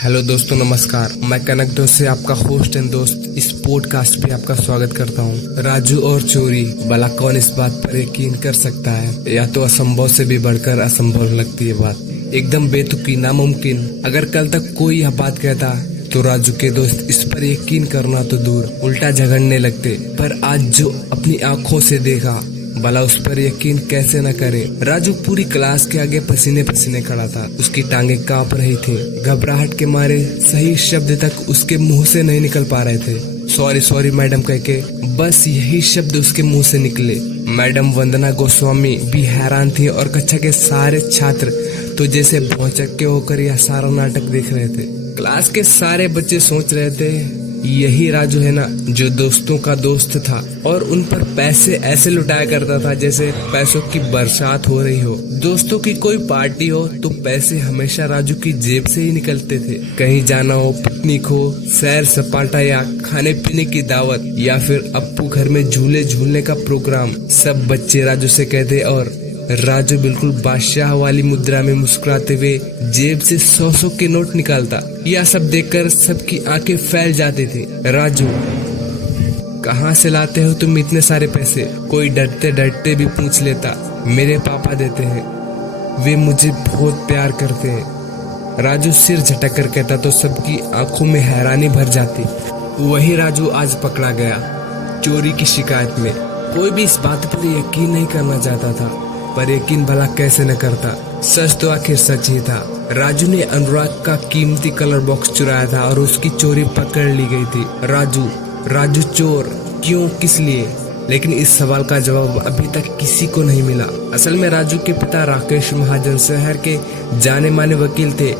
Hello दोस्तों, नमस्कार। मैं कनक दोस्त से आपका होस्ट एंड दोस्त इस पॉडकास्ट पे आपका स्वागत करता हूँ। राजू और चोरी, भला कौन इस बात पर यकीन कर सकता है? या तो असंभव से भी बढ़कर असंभव लगती है बात, एकदम बेतुकी, नामुमकिन। अगर कल तक कोई यह बात कहता तो राजू के दोस्त इस पर यकीन करना तो दूर, उल्टा झगड़ने लगते। पर आज जो अपनी आंखों से देखा, भला उस पर यकीन कैसे न करे। राजू पूरी क्लास के आगे पसीने पसीने खड़ा था। उसकी टांगे कांप रही थी। घबराहट के मारे सही शब्द तक उसके मुंह से नहीं निकल पा रहे थे। सॉरी सॉरी मैडम कह के बस यही शब्द उसके मुंह से निकले। मैडम वंदना गोस्वामी भी हैरान थी और कक्षा के सारे छात्र तो जैसे भौचक्के होकर यह सारा नाटक देख रहे थे। क्लास के सारे बच्चे सोच रहे थे, यही राजू है ना जो दोस्तों का दोस्त था और उन पर पैसे ऐसे लुटाया करता था जैसे पैसों की बरसात हो रही हो। दोस्तों की कोई पार्टी हो तो पैसे हमेशा राजू की जेब से ही निकलते थे। कहीं जाना हो, पिकनिक हो, सैर सपाटा या खाने पीने की दावत या फिर अप्पू घर में झूले झूलने का प्रोग्राम, सब बच्चे राजू से कहते और राजू बिल्कुल बादशाह वाली मुद्रा में मुस्कुराते हुए जेब से 100 के नोट निकालता। यह सब देखकर सबकी आंखें फैल जाती थी। राजू, कहाँ से लाते हो तुम इतने सारे पैसे? कोई डरते डरते भी पूछ लेता। मेरे पापा देते हैं, वे मुझे बहुत प्यार करते हैं। राजू सिर झटक कर कहता तो सबकी आंखों में हैरानी भर जाती। वही राजू आज पकड़ा गया चोरी की शिकायत में। कोई भी इस बात पर यकीन नहीं करना चाहता था, पर यकीन भला कैसे न करता। सच तो आखिर सच ही था। राजू ने अनुराग का कीमती कलर बॉक्स चुराया था और उसकी चोरी पकड़ ली गई थी। राजू चोर क्यों, किस लिए? लेकिन इस सवाल का जवाब अभी तक किसी को नहीं मिला। असल में राजू के पिता राकेश महाजन शहर के जाने माने वकील थे।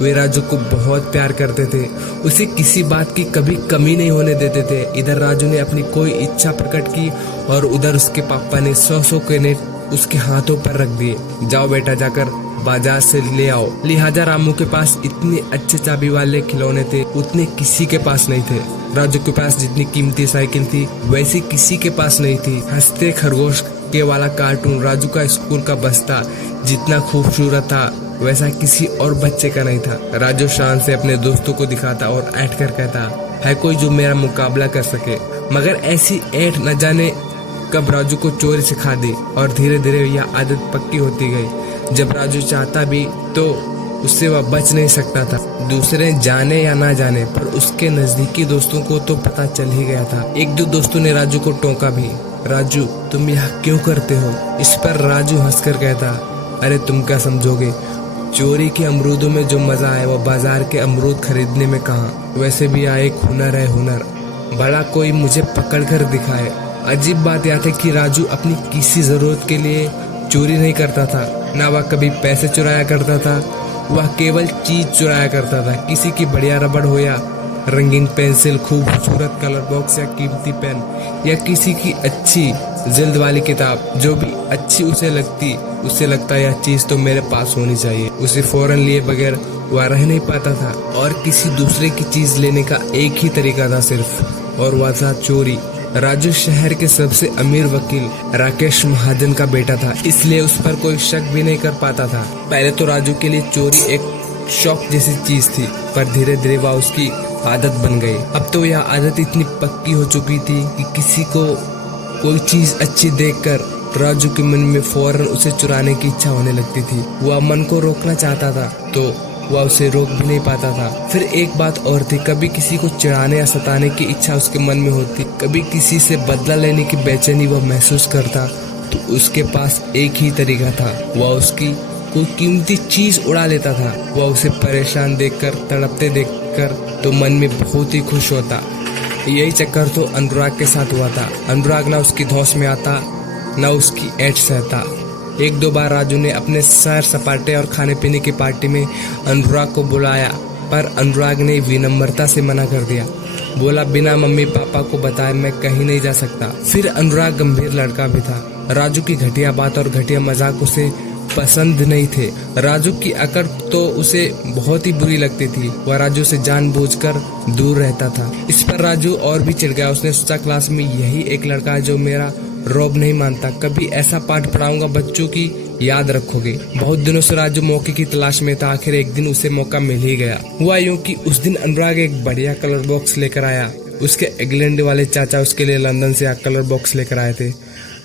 वे राजू को बहुत प्यार करते थे, उसे किसी बात की कभी कमी नहीं होने देते थे। इधर राजू ने अपनी कोई इच्छा प्रकट की और उधर उसके पापा ने 100 के नोट उसके हाथों पर रख दिए। जाओ बेटा, जाकर बाजार से ले आओ। लिहाजा रामू के पास इतने अच्छे चाबी वाले खिलौने थे उतने किसी के पास नहीं थे। राजू के पास जितनी कीमती साइकिल थी वैसी किसी के पास नहीं थी। हंसते खरगोश के वाला कार्टून, राजू का स्कूल का बस्ता जितना खूबसूरत था वैसा किसी और बच्चे का नहीं था। राजू शान से अपने दोस्तों को दिखाता और ऐठ कर कहता, है कोई जो मेरा मुकाबला कर सके? मगर ऐसी ऐठ न जाने कब राजू को चोरी सिखा दी और धीरे धीरे यह आदत पक्की होती गई। जब राजू चाहता भी तो उससे वह बच नहीं सकता था। दूसरे जाने या ना जाने पर उसके नजदीकी दोस्तों को तो पता चल ही गया था। एक दो दोस्तों ने राजू को टोका भी, राजू तुम यह क्यों करते हो? इस पर राजू हंसकर कहता, अरे तुम क्या समझोगे, चोरी के अमरूदों में जो मजा है वो बाजार के अमरूद खरीदने में कहाँ। वैसे भी यह एक हुनर है, हुनर। बड़ा कोई मुझे पकड़ कर दिखाए। अजीब बात यह थी कि राजू अपनी किसी जरूरत के लिए चोरी नहीं करता था, ना वह कभी पैसे चुराया करता था। वह केवल चीज चुराया करता था, किसी की बढ़िया रबड़ हो या रंगीन पेंसिल, खूबसूरत कलर बॉक्स या कीमती पेन या किसी की अच्छी जिल्द वाली किताब। जो भी अच्छी उसे लगता यह चीज तो मेरे पास होनी चाहिए। उसे फौरन लिए बगैर वह रह नहीं पाता था और किसी दूसरे की चीज लेने का एक ही तरीका था सिर्फ, और वह था चोरी। राजू शहर के सबसे अमीर वकील राकेश महाजन का बेटा था, इसलिए उस पर कोई शक भी नहीं कर पाता था। पहले तो राजू के लिए चोरी एक शौक जैसी चीज थी, पर धीरे धीरे वह उसकी आदत बन गई। अब तो यह आदत इतनी पक्की हो चुकी थी कि किसी को कोई चीज अच्छी देखकर राजू के मन में फौरन उसे चुराने की इच्छा होने लगती थी। वह मन को रोकना चाहता था तो वह उसे रोक भी नहीं पाता था। फिर एक बात और थी, कभी किसी को चिढ़ाने या सताने की इच्छा उसके मन में होती, कभी किसी से बदला लेने की बेचैनी वह महसूस करता, तो उसके पास एक ही तरीका था, वह उसकी कोई कीमती चीज उड़ा लेता था। वह उसे परेशान देखकर, तड़पते देखकर तो मन में बहुत ही खुश होता। यही चक्कर तो अनुराग के साथ हुआ था। अनुराग ना उसकी धौंस में आता न उसकी ऐठ सहता। एक दो बार राजू ने अपने सैर सपाटे और खाने पीने की पार्टी में अनुराग को बुलाया, पर अनुराग ने विनम्रता से मना कर दिया। बोला, बिना मम्मी पापा को बताए मैं कहीं नहीं जा सकता। फिर अनुराग गंभीर लड़का भी था। राजू की घटिया बात और घटिया मजाक उसे पसंद नहीं थे। राजू की अकड़ तो उसे बहुत ही बुरी लगती थी। वह राजू से जानबूझकर दूर रहता था। इस पर राजू और भी चिढ़ गया। उसने सोचा, क्लास में यही एक लड़का है जो मेरा रौब नहीं मानता। कभी ऐसा पाठ पढ़ाऊंगा बच्चों की याद रखोगे। बहुत दिनों से राजू मौके की तलाश में था। आखिर एक दिन उसे मौका मिल ही गया। हुआ यूं कि उस दिन अनुराग एक बढ़िया कलर बॉक्स लेकर आया। उसके इंग्लैंड वाले चाचा उसके लिए लंदन से कलर बॉक्स लेकर आए थे।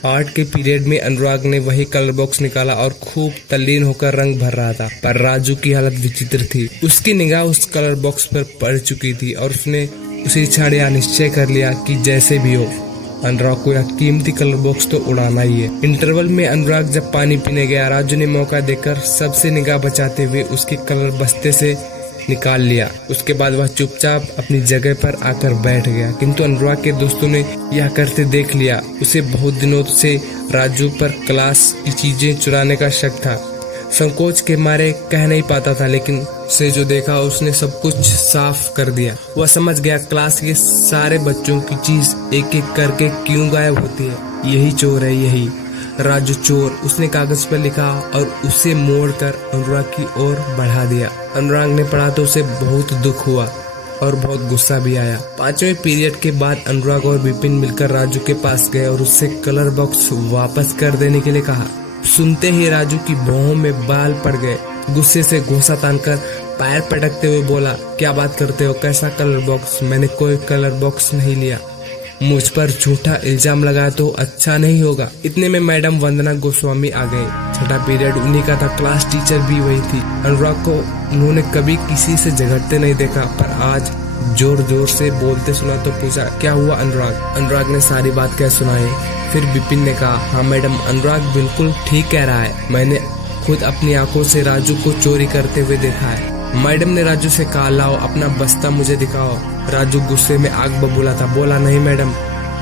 आर्ट के पीरियड में अनुराग ने वही कलर बॉक्स निकाला और खूब तल्लीन होकर रंग भर रहा था। पर राजू की हालत विचित्र थी। उसकी निगाह उस कलर बॉक्स पर पड़ चुकी थी और उसने उसी क्षण यह निश्चय कर लिया कि जैसे भी हो अनुराग को यह कीमती कलर बॉक्स तो उड़ाना ही है। इंटरवल में अनुराग जब पानी पीने गया, राजू ने मौका देकर सबसे निगाह बचाते हुए उसके कलर बस्ते से निकाल लिया। उसके बाद वह चुपचाप अपनी जगह पर आकर बैठ गया। किंतु अनुराग के दोस्तों ने यह करते देख लिया। उसे बहुत दिनों से राजू पर क्लास की चीजें चुराने का शक था। संकोच के मारे कह नहीं पाता था, लेकिन उसे जो देखा उसने सब कुछ साफ कर दिया। वह समझ गया क्लास के सारे बच्चों की चीज एक एक करके क्यों गायब होती है। यही चोर है, यही राजू चोर। उसने कागज पर लिखा और उसे मोड़कर अनुराग की ओर बढ़ा दिया। अनुराग ने पढ़ा तो उसे बहुत दुख हुआ और बहुत गुस्सा भी आया। 5वें पीरियड के बाद अनुराग और विपिन मिलकर राजू के पास गए और उससे कलर बॉक्स वापस कर देने के लिए कहा। सुनते ही राजू की भौहों में बाल पड़ गए। गुस्से से घोंसा तानकर पैर पटकते हुए बोला, क्या बात करते हो? कैसा कलर बॉक्स? मैंने कोई कलर बॉक्स नहीं लिया। मुझ पर झूठा इल्जाम लगाया तो अच्छा नहीं होगा। इतने में मैडम वंदना गोस्वामी आ गए। 6ठा पीरियड उन्हीं का था। क्लास टीचर भी वही थी। अनुराग को उन्होंने कभी किसी से झगड़ते नहीं देखा, पर आज जोर जोर से बोलते सुना तो पूछा, क्या हुआ अनुराग? अनुराग ने सारी बात कह सुनाई। फिर विपिन ने कहा, हाँ मैडम, अनुराग बिल्कुल ठीक कह रहा है। मैंने खुद अपनी आंखों से राजू को चोरी करते हुए देखा है। मैडम ने राजू से कहा, लाओ अपना बस्ता मुझे दिखाओ। राजू गुस्से में आग बबूला था। बोला, नहीं मैडम,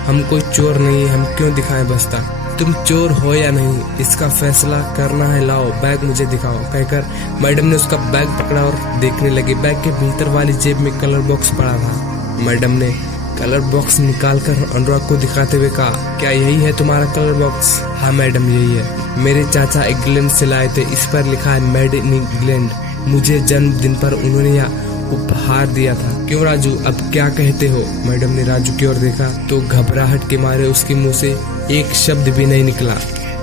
हम कोई चोर नहीं, हम क्यों दिखाएं बस्ता? तुम चोर हो या नहीं इसका फैसला करना है, लाओ बैग मुझे दिखाओ। कहकर मैडम ने उसका बैग पकड़ा और देखने लगी। बैग के भीतर वाली जेब में कलर बॉक्स पड़ा था। मैडम ने कलर बॉक्स निकालकर अनुराग को दिखाते हुए कहा, क्या यही है तुम्हारा कलर बॉक्स? हाँ मैडम, यही है। मेरे चाचा इंग्लैंड से लाए थे। इस पर लिखा है मेड इन इंग्लैंड। मुझे जन्मदिन पर उन्होंने यह उपहार दिया था। क्यों राजू, अब क्या कहते हो? मैडम ने राजू की ओर देखा तो घबराहट के मारे उसके मुंह से एक शब्द भी नहीं निकला।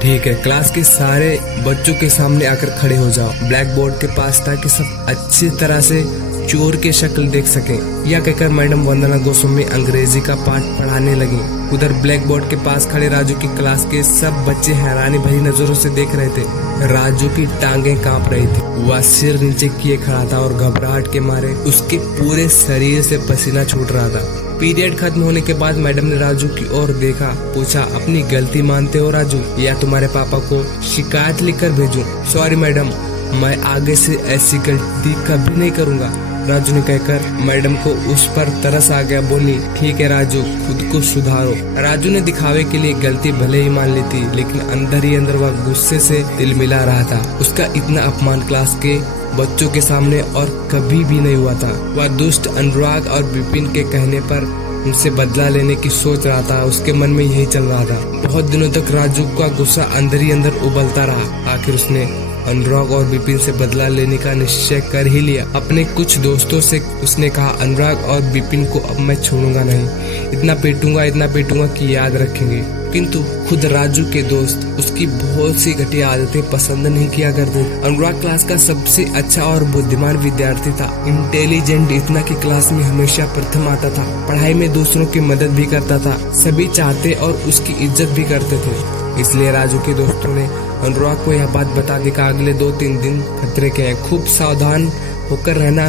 ठीक है, क्लास के सारे बच्चों के सामने आकर खड़े हो जाओ ब्लैक बोर्ड के पास, ताकि सब अच्छी तरह से चोर के शक्ल देख सकें। यह कहकर मैडम वंदना गोस्वामी अंग्रेजी का पाठ पढ़ाने लगी। उधर ब्लैक बोर्ड के पास खड़े राजू की क्लास के सब बच्चे हैरानी भरी नजरों से देख रहे थे। राजू की टांगें कांप रही थी। वह सिर नीचे किए खड़ा था और घबराहट के मारे उसके पूरे शरीर से पसीना छूट रहा था। पीरियड खत्म होने के बाद मैडम ने राजू की ओर देखा, पूछा, अपनी गलती मानते हो राजू, या तुम्हारे पापा को शिकायत लिखकर भेजूं? सॉरी मैडम, मैं आगे से ऐसी गलती कभी नहीं करूंगा, राजू ने कहकर मैडम को उस पर तरस आ गया। बोली, ठीक है राजू, खुद को सुधारो। राजू ने दिखावे के लिए गलती भले ही मान ली थी, लेकिन अंदर ही अंदर वह गुस्से से दिल मिला रहा था। उसका इतना अपमान क्लास के बच्चों के सामने और कभी भी नहीं हुआ था। वह दुष्ट अनुराग और विपिन के कहने पर उनसे बदला लेने की सोच रहा था। उसके मन में यही चल रहा था। बहुत दिनों तक राजू का गुस्सा अंदर ही अंदर उबलता रहा। आखिर उसने अनुराग और विपिन से बदला लेने का निश्चय कर ही लिया। अपने कुछ दोस्तों से उसने कहा, अनुराग और विपिन को अब मैं छोड़ूंगा नहीं, इतना पीटूंगा कि याद रखेंगे। किंतु खुद राजू के दोस्त उसकी बहुत सी घटिया आदतें पसंद नहीं किया करते। अनुराग क्लास का सबसे अच्छा और बुद्धिमान विद्यार्थी था। इंटेलिजेंट इतना कि क्लास में हमेशा प्रथम आता था। पढ़ाई में दूसरों की मदद भी करता था। सभी चाहते और उसकी इज्जत भी करते थे। इसलिए राजू के दोस्तों ने अनुराग को यह बात बता दी कि अगले 2-3 दिन खतरे के हैं, खूब सावधान होकर रहना।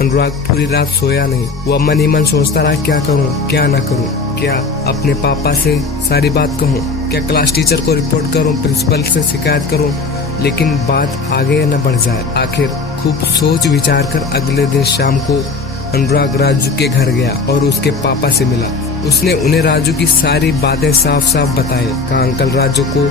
अनुराग पूरी रात सोया नहीं। वह मन ही मन सोचता रहा, क्या करूं, क्या ना करूं, क्या अपने पापा से सारी बात कहूं, क्या क्लास टीचर को रिपोर्ट करूं, प्रिंसिपल से शिकायत करूं, लेकिन बात आगे न बढ़ जाए। आखिर खूब सोच विचार कर अगले दिन शाम को अनुराग राजू के घर गया और उसके पापा से मिला। उसने उन्हें राजू की सारी बातें साफ साफ बताई। कहा, अंकल, राजू को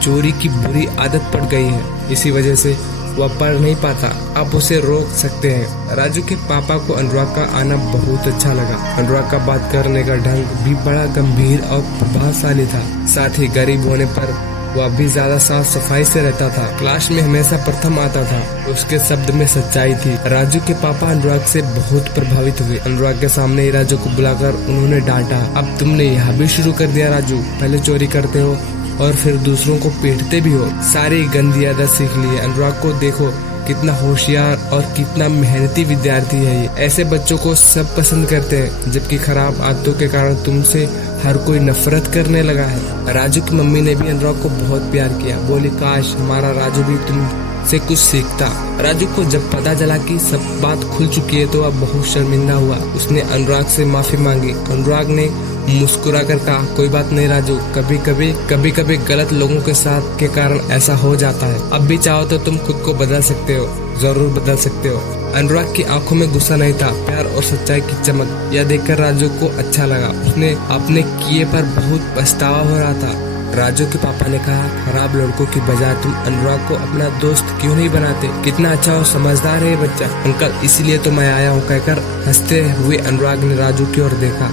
चोरी की बुरी आदत पड़ गई है, इसी वजह से वह पढ़ नहीं पाता, आप उसे रोक सकते हैं। राजू के पापा को अनुराग का आना बहुत अच्छा लगा। अनुराग का बात करने का ढंग भी बड़ा गंभीर और प्रभावशाली था। साथ ही गरीब होने पर वह भी ज्यादा साफ सफाई से रहता था। क्लास में हमेशा प्रथम आता था। उसके शब्द में सच्चाई थी। राजू के पापा अनुराग से बहुत प्रभावित हुए। अनुराग के सामने ही राजू को बुलाकर उन्होंने डांटा, अब तुमने यह भी शुरू कर दिया राजू, पहले चोरी करते हो और फिर दूसरों को पीटते भी हो। सारी गंदी आदत सीख ली है। अनुराग को देखो, कितना होशियार और कितना मेहनती विद्यार्थी है ये। ऐसे बच्चों को सब पसंद करते हैं, जबकि खराब आदतों के कारण तुमसे हर कोई नफरत करने लगा है। राजू की मम्मी ने भी अनुराग को बहुत प्यार किया। बोली, काश हमारा राजू भी तुमसे कुछ सीखता। राजू को जब पता चला कि सब बात खुल चुकी है तो वह बहुत शर्मिंदा हुआ। उसने अनुराग से माफी मांगी। अनुराग ने मुस्कुरा कर कहा, कोई बात नहीं राजू, कभी कभी गलत लोगों के साथ के कारण ऐसा हो जाता है। अब भी चाहो तो तुम खुद को बदल सकते हो, जरूर बदल सकते हो। अनुराग की आंखों में गुस्सा नहीं था, प्यार और सच्चाई की चमक। यह देखकर राजू को अच्छा लगा। उसने अपने किए पर बहुत पछतावा हो रहा था। राजू के पापा ने कहा, खराब लड़कों की बजाय तुम अनुराग को अपना दोस्त क्यों नहीं बनाते? कितना अच्छा और समझदार है ये बच्चा। अंकल, इसीलिए तो मैं आया हूँ, कहकर हंसते हुए अनुराग ने राजू की ओर देखा।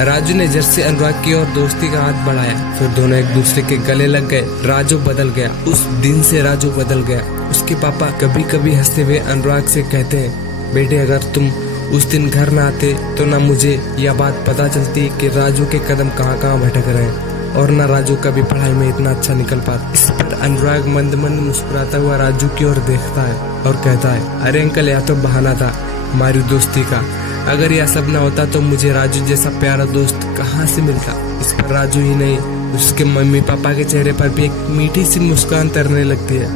राजू ने झट से अनुराग की ओर दोस्ती का हाथ बढ़ाया। फिर दोनों एक दूसरे के गले लग गए। राजू बदल गया। उस दिन से राजू बदल गया। उसके पापा कभी कभी हंसते हुए अनुराग से कहते हैं, बेटे अगर तुम उस दिन घर न आते तो न मुझे यह बात पता चलती कि राजू के कदम कहाँ कहाँ भटक रहे हैं, और न राजू कभी पढ़ाई में इतना अच्छा निकल पाता। इस पर अनुराग मंद मंद मुस्कुराता हुआ राजू की ओर देखता है और कहता है, अरे अंकल, यह तो बहाना था हमारी दोस्ती का। अगर यह सब न होता तो मुझे राजू जैसा प्यारा दोस्त कहाँ से मिलता। इस पर राजू ही नहीं, उसके मम्मी पापा के चेहरे पर भी एक मीठी सी मुस्कान तैरने लगती है।